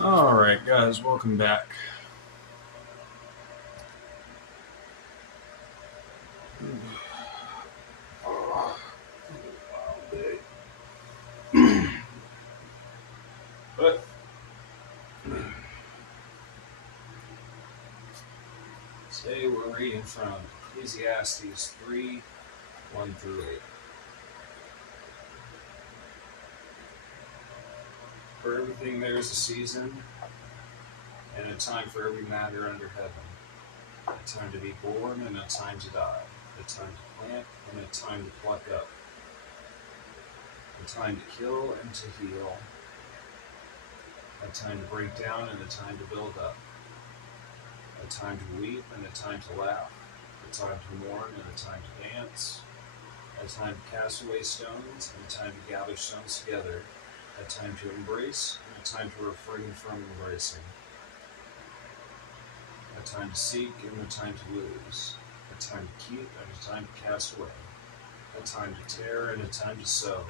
Alright, guys, welcome back. But today we're reading from Ecclesiastes 3 1 through 8. For everything there is a season, and a time for every matter under heaven, a time to be born and a time to die, a time to plant and a time to pluck up, a time to kill and to heal, a time to break down and a time to build up, a time to weep and a time to laugh, a time to mourn and a time to dance, a time to cast away stones and a time to gather stones together, a time to embrace and a time to refrain from embracing, a time to seek and a time to lose, a time to keep and a time to cast away, a time to tear and a time to sow,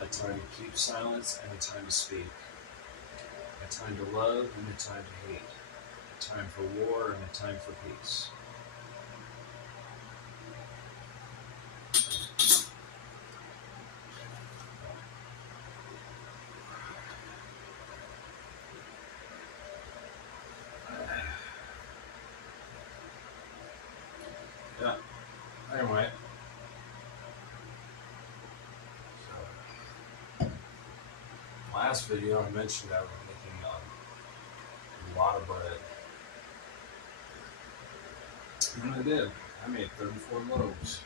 a time to keep silence and a time to speak, a time to love and a time to hate, a time for war and a time for peace. Yeah, anyway. Last video I mentioned I was making a lot of bread. And I did. I made 34 loaves.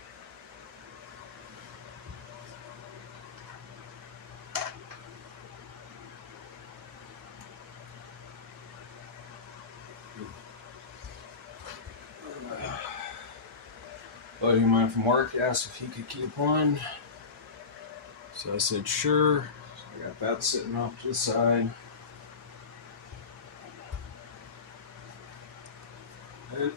A buddy of mine from work asked if he could keep one. So I said sure. So I got that sitting off to the side. And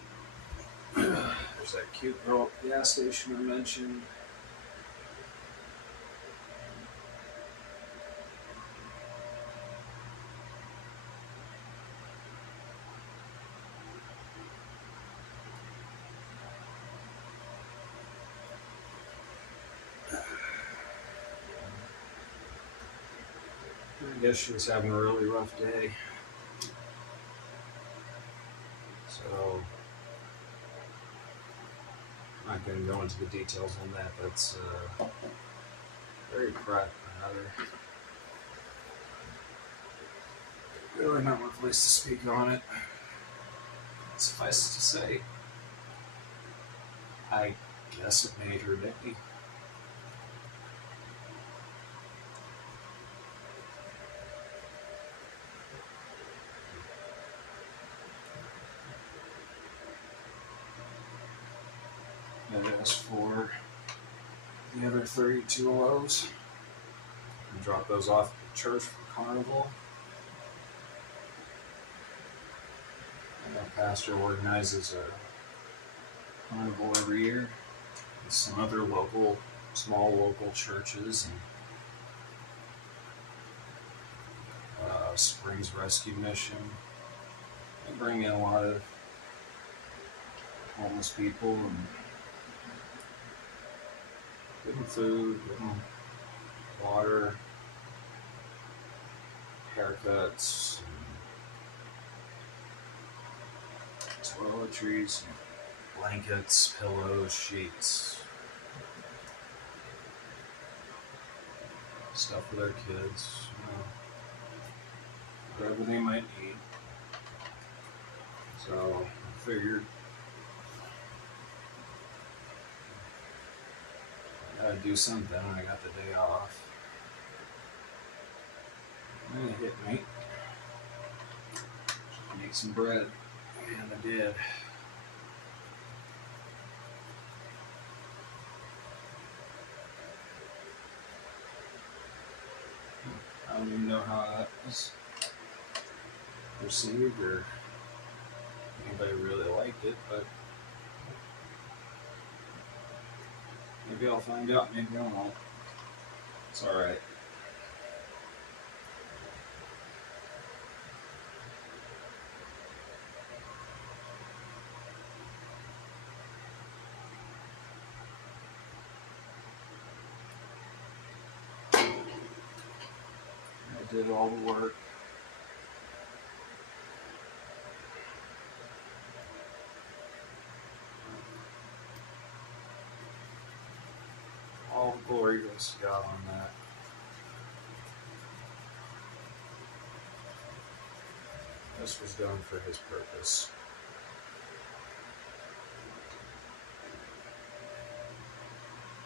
there's that cute girl at the gas station I mentioned. I guess she was having a really rough day. So I'm not going to go into the details on that. That's a very private matter. Really not my place to speak on it. Suffice it to say, I guess it made her day. I asked for the other 32 loaves and drop those off at the church for carnival. And our pastor organizes a carnival every year with some other small local churches and Springs Rescue Mission. They bring in a lot of homeless people and give them food, give them water, haircuts, toiletries, blankets, pillows, sheets, stuff for their kids, whatever they might need. So I figured I gotta do something. I got the day off. And it hit me. Make some bread. And I did. I don't even know how that was received or anybody really liked it, but maybe I'll find out, maybe I won't. It's alright. did all the work. All the glory goes to God on that. This was done for His purpose.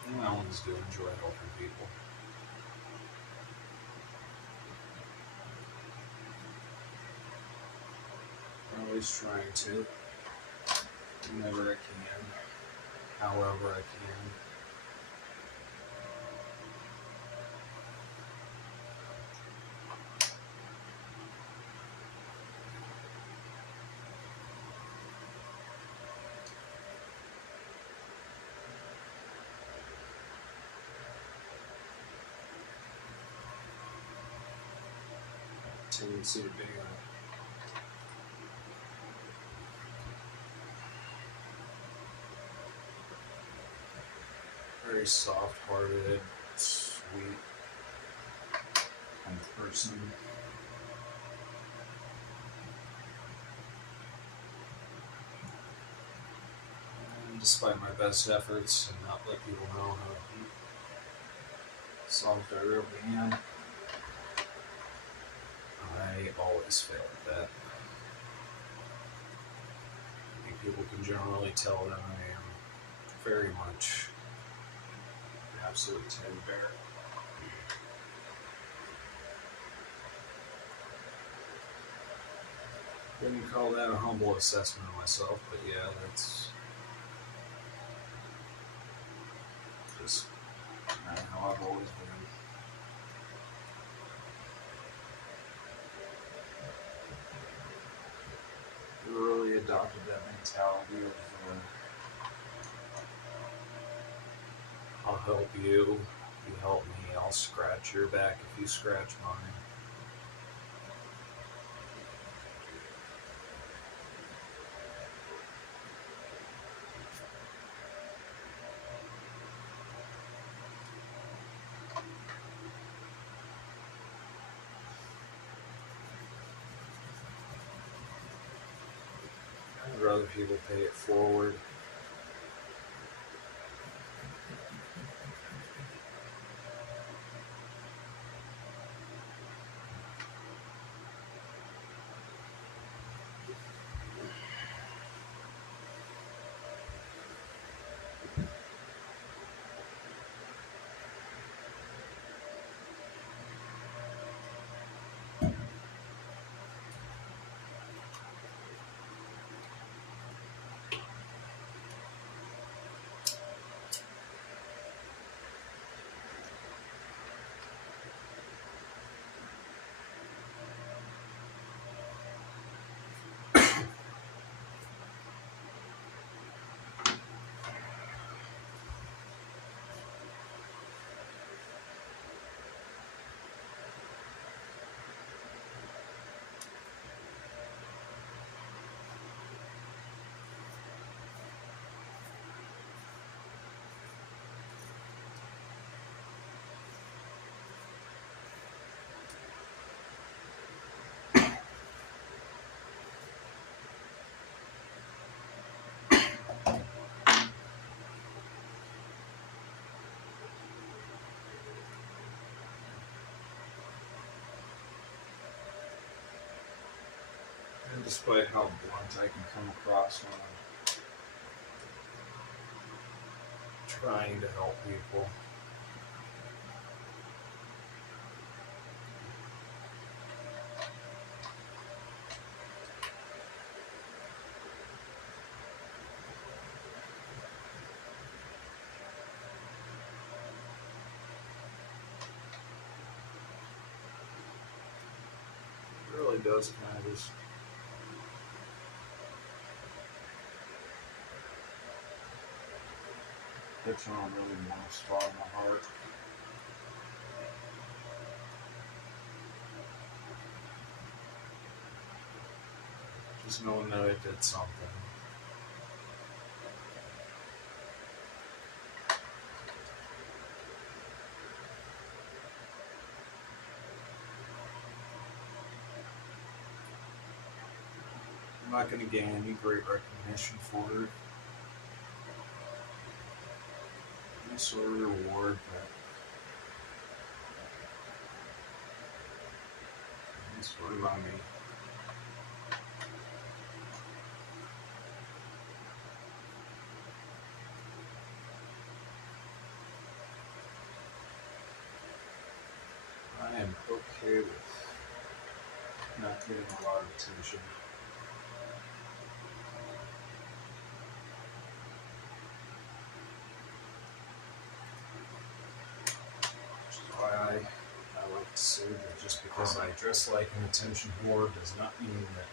And I always do enjoy helping people. I'm always trying to. Whenever I can. However I can. Tendency to be a very soft-hearted, sweet kind of person. And despite my best efforts and not let people know how soft I really am, I always fail at that. I think people can generally tell that I am very much an absolute teddy bear. Wouldn't call that a humble assessment of myself, but yeah, that's just not how I've always been. Really adopted that mentality of I'll help you help me, I'll scratch your back if you scratch mine. I'd rather people pay it forward. And despite how blunt I can come across when I'm trying to help people, it really does kind of just hits on a really warm spot in my heart. Just knowing that I did something. I'm not going to gain any great recognition for it, any sort of reward, but it's fun by me. I am okay with not getting a lot of attention. Which is why I like to say that just because I dress like an attention whore does not mean that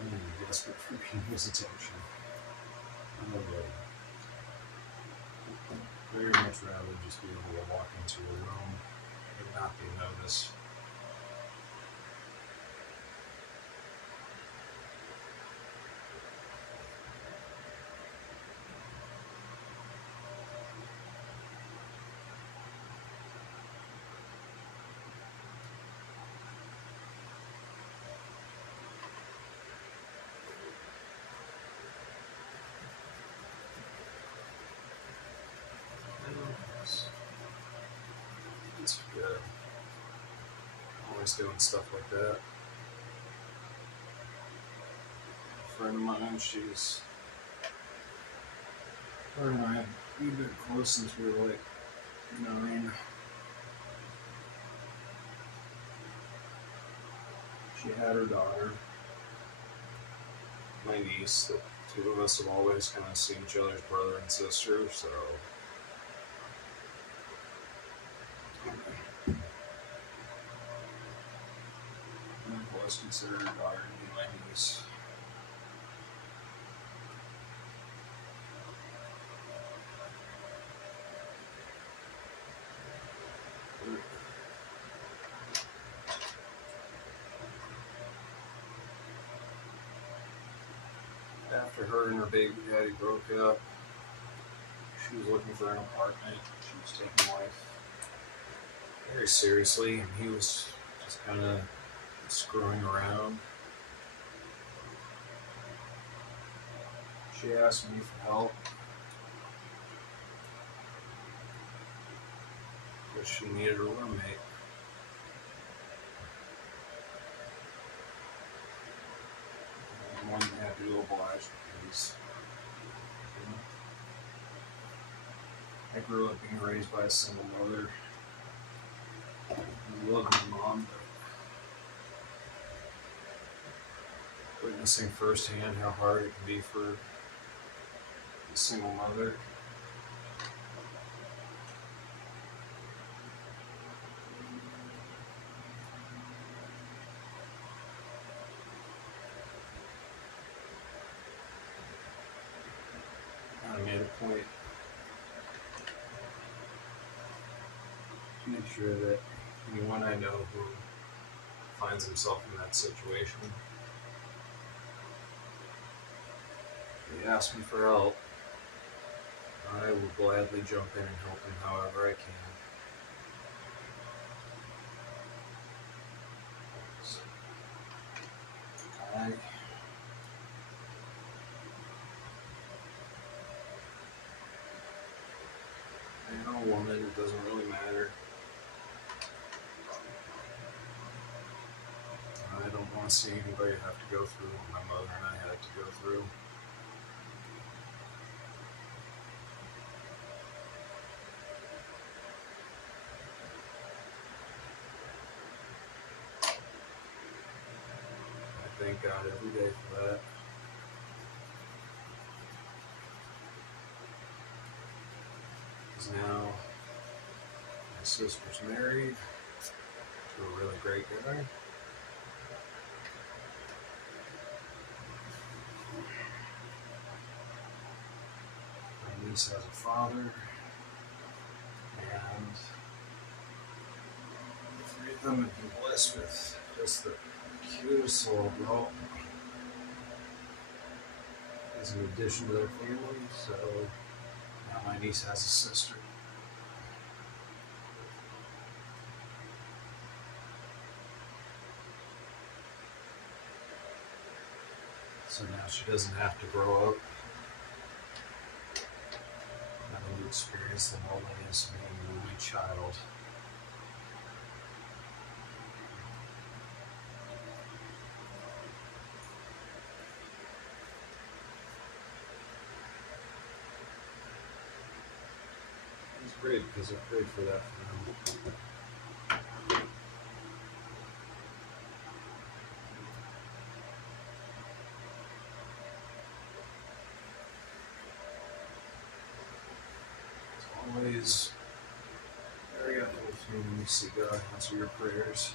I'm desperate for people's attention. I would very much rather just be able to walk into a room and not be noticed. It's good. Always doing stuff like that. A friend of mine, her and I, we've been close since we were like 9. She had her daughter, my niece. The two of us have always kind of seen each other's brother and sister, so I've always considered her daughter to be my niece. After her and her baby daddy broke up, she was looking for an apartment. She was taking life very seriously, and he was just kind of screwing around. She asked me for help because she needed a roommate. I'm more than happy to oblige because I grew up being raised by a single mother. I love my mom, but witnessing firsthand how hard it can be for a single mother. I made a point to make sure that anyone I know who finds himself in that situation, they ask me for help, I will gladly jump in and help them however I can. So, I man or woman, it doesn't really matter. I don't want to see anybody have to go through what my mother and I had to go through. I thank God every day for that. Because now my sister's married to a really great guy. My niece has a father, and the three of them have been blessed with just the cutest little girl as an addition to their family. So now my niece has a sister. So now she doesn't have to grow up having to experience the loneliness of being an only child. It was great because I prayed for that for him. Always very up with you when you see God answer your prayers.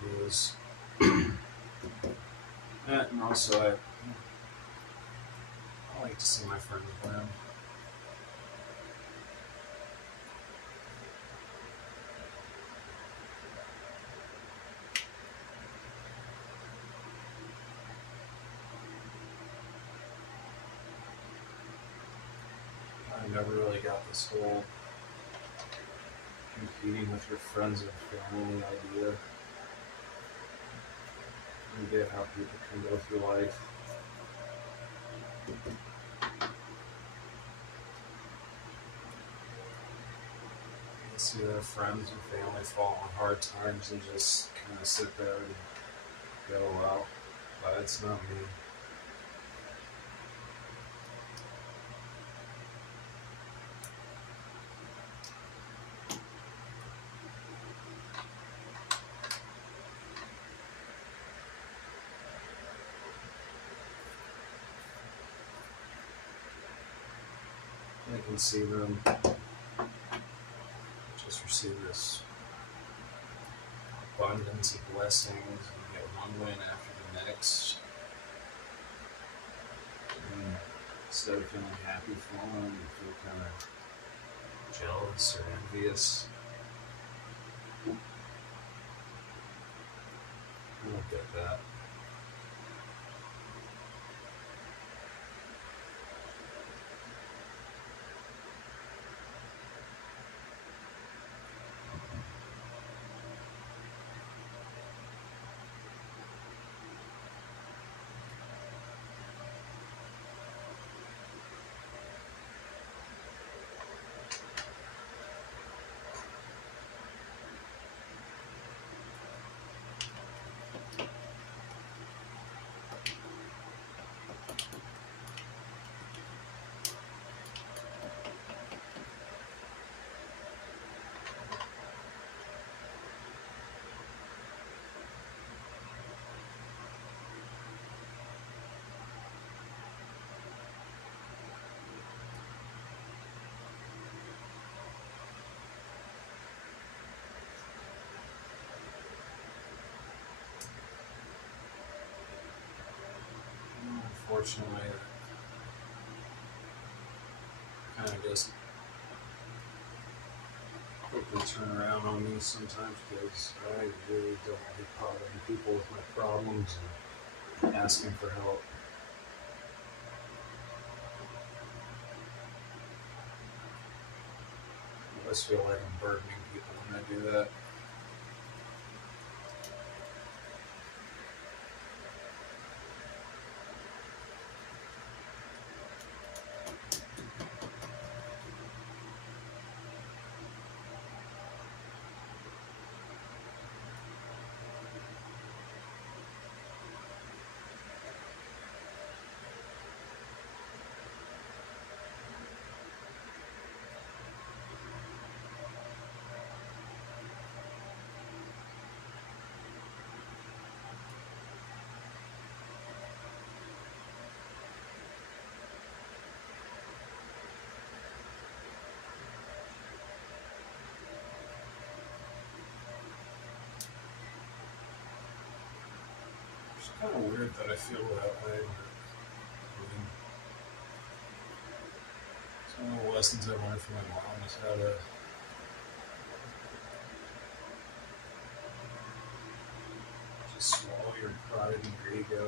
Because and also I like to see my friends win. I never really got this whole competing with your friends and family idea. You get how people can go through life. You see their friends and family fall on hard times and just kind of sit there and go, well, but it's not me. I can see them just receive this abundance of blessings and get one win after the next. And instead of feeling happy for them, you feel kind of jealous or envious. I don't get that. Unfortunately, it kind of just quickly turn around on me sometimes because I really don't like bothering people with my problems and asking for help. I always feel like I'm burdening people when I do that. It's kind of weird that I feel that way, but I mean, it's one of the lessons I learned from my mom is how to just swallow your pride and your ego.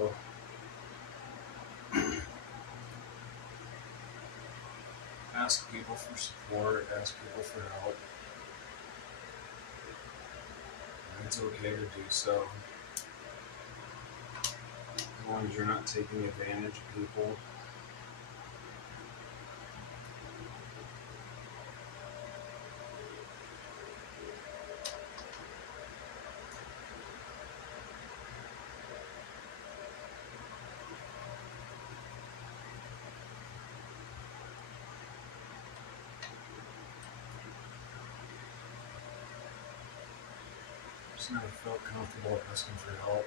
Ask people for support, ask people for help. And it's okay to do so. As long as you're not taking advantage of people. Just never felt comfortable asking for help.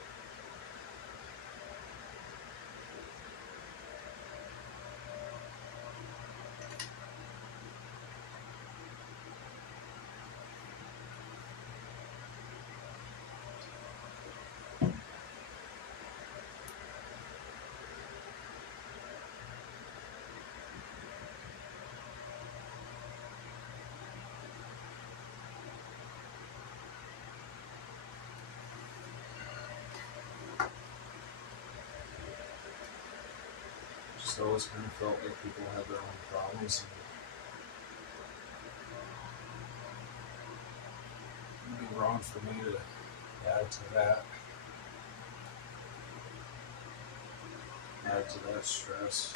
Just always kind of felt like people had their own problems. And it'd be wrong for me to add to that. Add to that stress.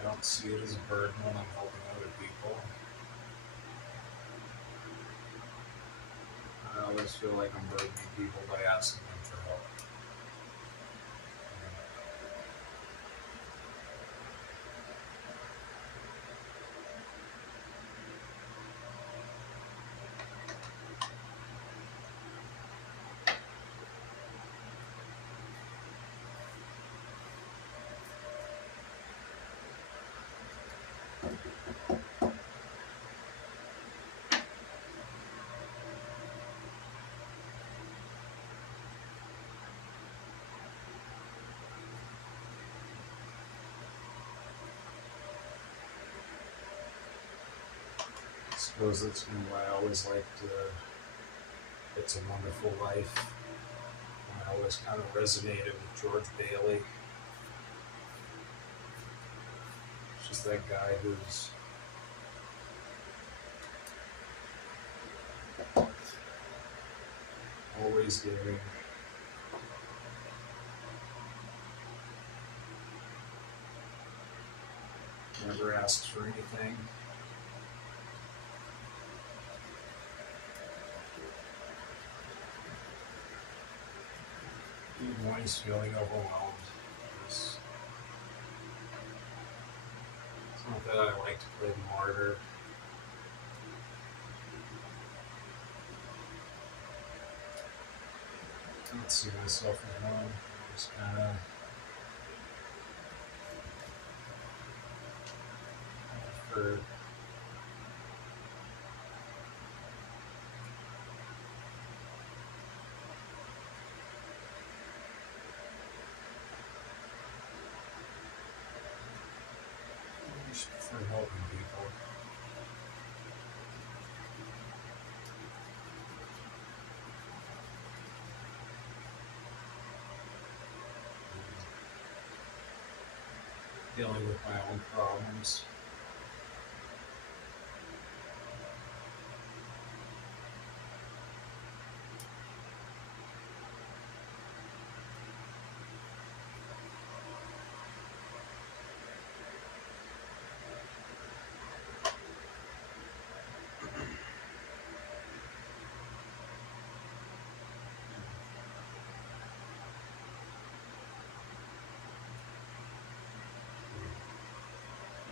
I don't see it as a burden when I'm helping other people. I always feel like I'm burdening people by asking them for help. I suppose that's why I always liked It's a Wonderful Life. I always kind of resonated with George Bailey. It's just that guy who's always giving. Never asks for anything. Even when he's feeling overwhelmed. It's not that I like to play the martyr. I don't see myself as one. I just kind of for helping people. Dealing with my own problems.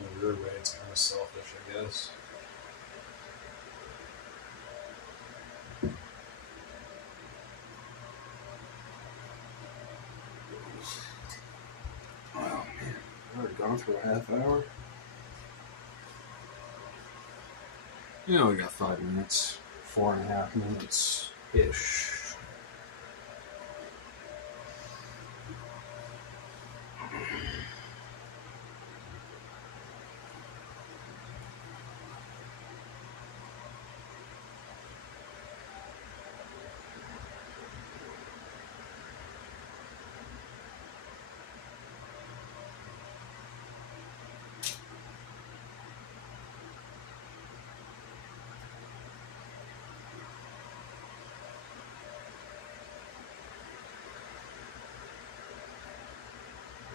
In a weird way, it's kind of selfish, I guess. Wow, man. I've already gone for a half hour. Yeah, we got 5 minutes. 4.5 minutes-ish.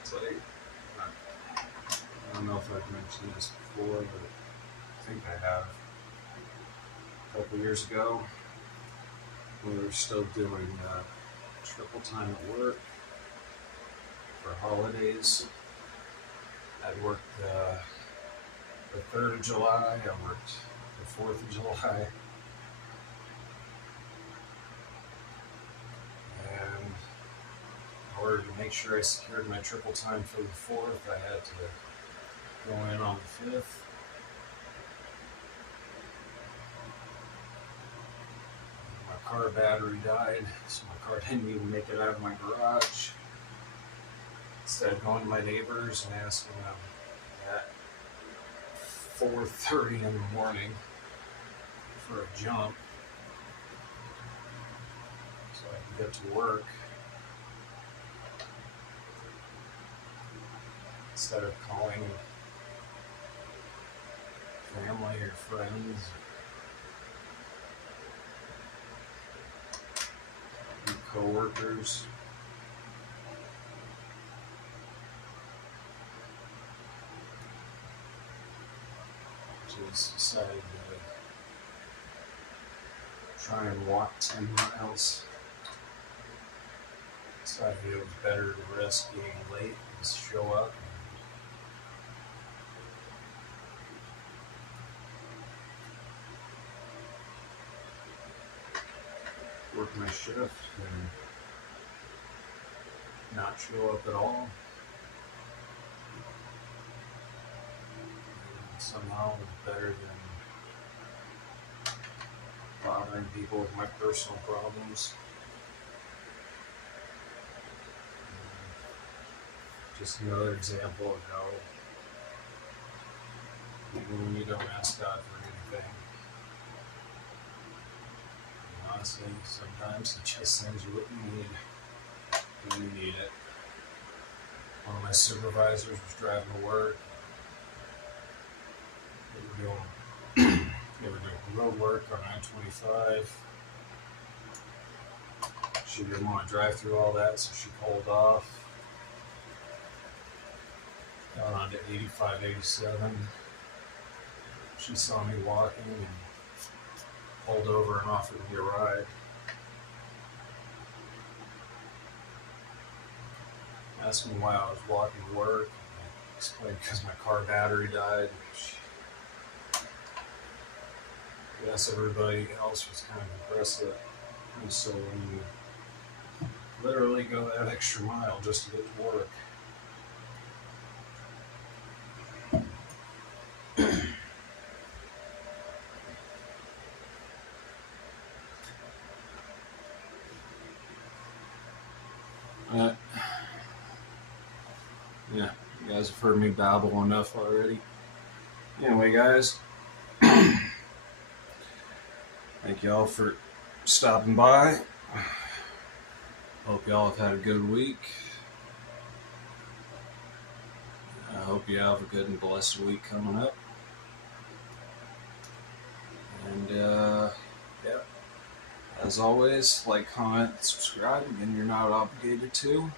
Like, I don't know if I've mentioned this before, but I think I have. A couple years ago, we were still doing triple time at work for holidays. I'd worked the 3rd of July, I worked the 4th of July, and in order to make sure I secured my triple time for the 4th, I had to go in on the 5th. My car battery died, so my car didn't even make it out of my garage. Instead of going to my neighbors and asking them at 4:30 in the morning for a jump so I can get to work, instead of calling family or friends, and coworkers. Just decided to try and walk 10 miles. Decided it was better to risk being late and show up. Work my shift and not show up at all. And somehow it was better than bothering people with my personal problems. Just another example of how even when you don't ask God for anything, honestly, sometimes He just sends you what you need when you need it. One of my supervisors was driving to work. They were doing road work on I-25. She didn't want to drive through all that, so she pulled off. Got on to 85, 87. She saw me walking and pulled over and offered me a ride. Asked me why I was walking to work. I explained because my car battery died. I guess everybody else was kind of impressed with it. And so when you literally go that extra mile just to get to work, yeah, you guys have heard me babble enough already. Anyway, guys, thank y'all for stopping by. Hope y'all have had a good week. I hope you have a good and blessed week coming up. And, yeah, as always, like, comment, subscribe, and you're not obligated to.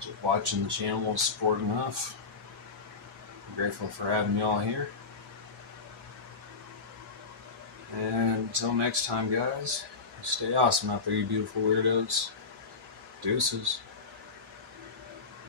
Just watching the channel is support enough. I'm grateful for having y'all here. And until next time, guys, stay awesome out there, you beautiful weirdos. Deuces.